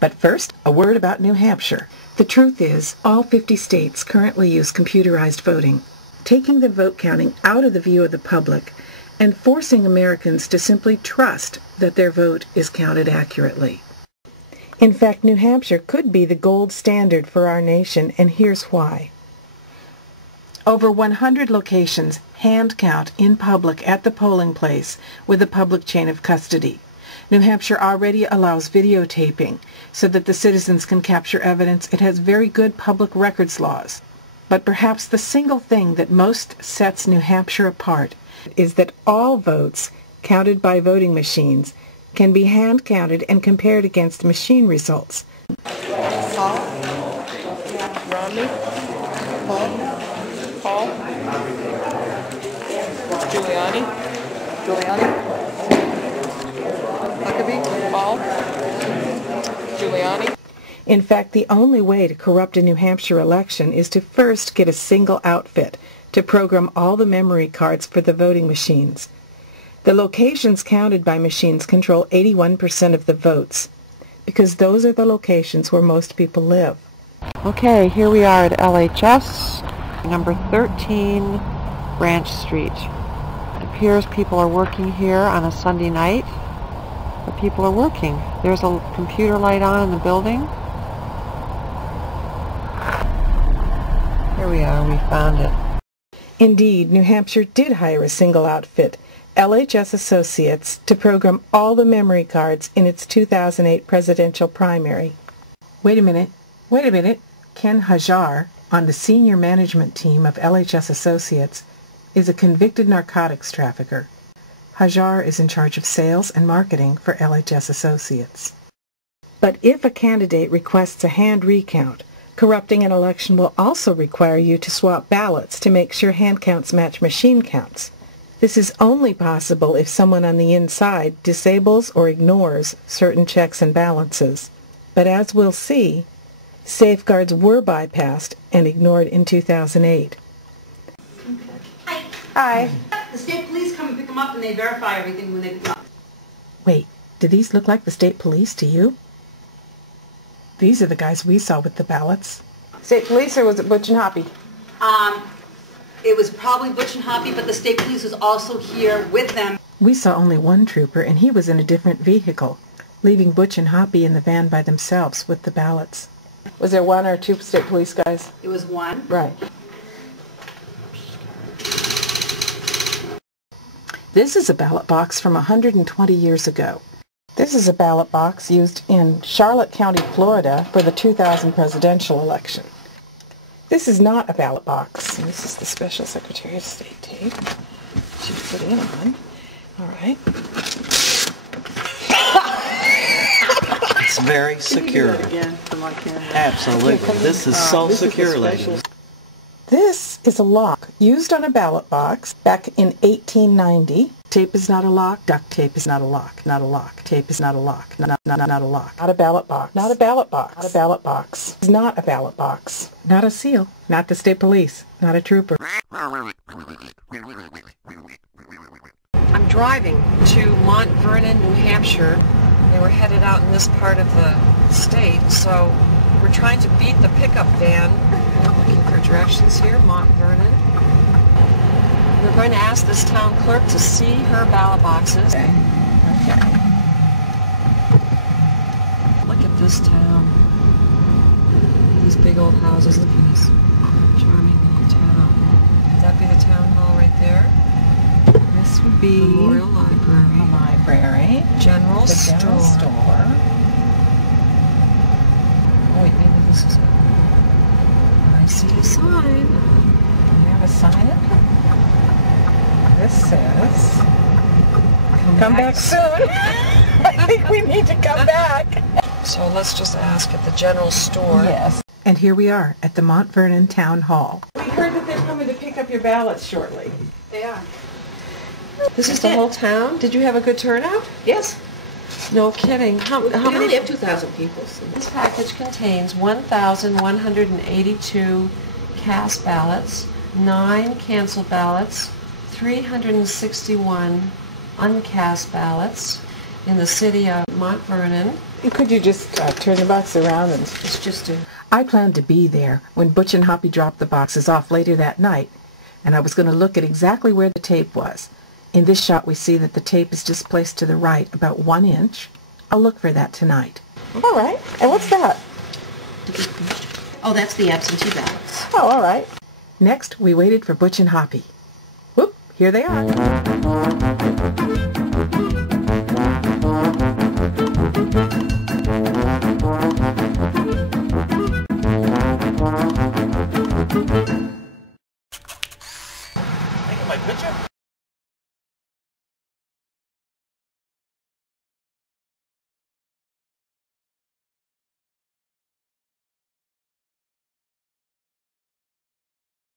But first, a word about New Hampshire. The truth is, all 50 states currently use computerized voting, taking the vote counting out of the view of the public and forcing Americans to simply trust that their vote is counted accurately. In fact, New Hampshire could be the gold standard for our nation, and here's why. Over 100 locations hand count in public at the polling place with a public chain of custody. New Hampshire already allows videotaping so that the citizens can capture evidence. It has very good public records laws. But perhaps the single thing that most sets New Hampshire apart is that all votes counted by voting machines can be hand counted and compared against machine results. Paul? Romney? Paul? Giuliani? Huckabee? Paul? Giuliani? In fact, the only way to corrupt a New Hampshire election is to first get a single outfit to program all the memory cards for the voting machines. The locations counted by machines control 81% of the votes, because those are the locations where most people live. Okay, here we are at LHS, number 13 Branch Street. It appears people are working here on a Sunday night, but people are working. There's a computer light on in the building. Here we are, we found it. Indeed, New Hampshire did hire a single outfit, LHS Associates, to program all the memory cards in its 2008 presidential primary. Wait a minute. Ken Hajar, on the senior management team of LHS Associates, is a convicted narcotics trafficker. Hajar is in charge of sales and marketing for LHS Associates. But if a candidate requests a hand recount, corrupting an election will also require you to swap ballots to make sure hand counts match machine counts. This is only possible if someone on the inside disables or ignores certain checks and balances. But as we'll see, safeguards were bypassed and ignored in 2008. Hi. Hi. The state police come and pick them up and they verify everything when they pick them up. Wait, do these look like the state police to you? These are the guys we saw with the ballots. State police, or was it Butch and Hoppy? It was probably Butch and Hoppy, but the state police was also here with them. We saw only one trooper, and he was in a different vehicle, leaving Butch and Hoppy in the van by themselves with the ballots. Was there one or two state police guys? It was one. Right. This is a ballot box from 120 years ago. This is a ballot box used in Charlotte County, Florida for the 2000 presidential election. This is not a ballot box. This is the Special Secretary of State tape. She put it on. All right. It's very secure. Absolutely. This is so secure, ladies. This is a lock used on a ballot box back in 1890. Tape is not a lock. Duct tape is not a lock. Not a lock. Tape is not a lock. Not a lock. Not a ballot box. Not a ballot box. Not a ballot box. It's not a ballot box. Not a seal. Not the state police. Not a trooper. I'm driving to Mount Vernon, New Hampshire. They were headed out in this part of the state, so we're trying to beat the pickup van. Looking for directions here, Mount Vernon. We're going to ask this town clerk to see her ballot boxes. Okay. Look at this town. These big old houses. Look at this charming little town. Would that be the town hall right there? This would be Memorial Library. the library. General store. General store. Oh wait, maybe this is it. I see a sign. You have a sign up? This says, come back soon. I think we need to come back. So let's just ask at the general store. Yes. And here we are at the Mount Vernon Town Hall. We heard that they're coming to pick up your ballots shortly. They are. This is the whole town? Did you have a good turnout? Yes. No kidding. How We many? only have 2,000 people. So. This package contains 1,182 cast ballots, 9 canceled ballots, 361 uncast ballots in the city of Mount Vernon. Could you just turn the box around and... It's just a... I planned to be there when Butch and Hoppy dropped the boxes off later that night, and I was going to look at exactly where the tape was. In this shot we see that the tape is just placed to the right about 1 inch. I'll look for that tonight. All right. And what's that? Oh, that's the absentee ballots. Oh, all right. Next, we waited for Butch and Hoppy. Whoop, here they are. Taking my picture?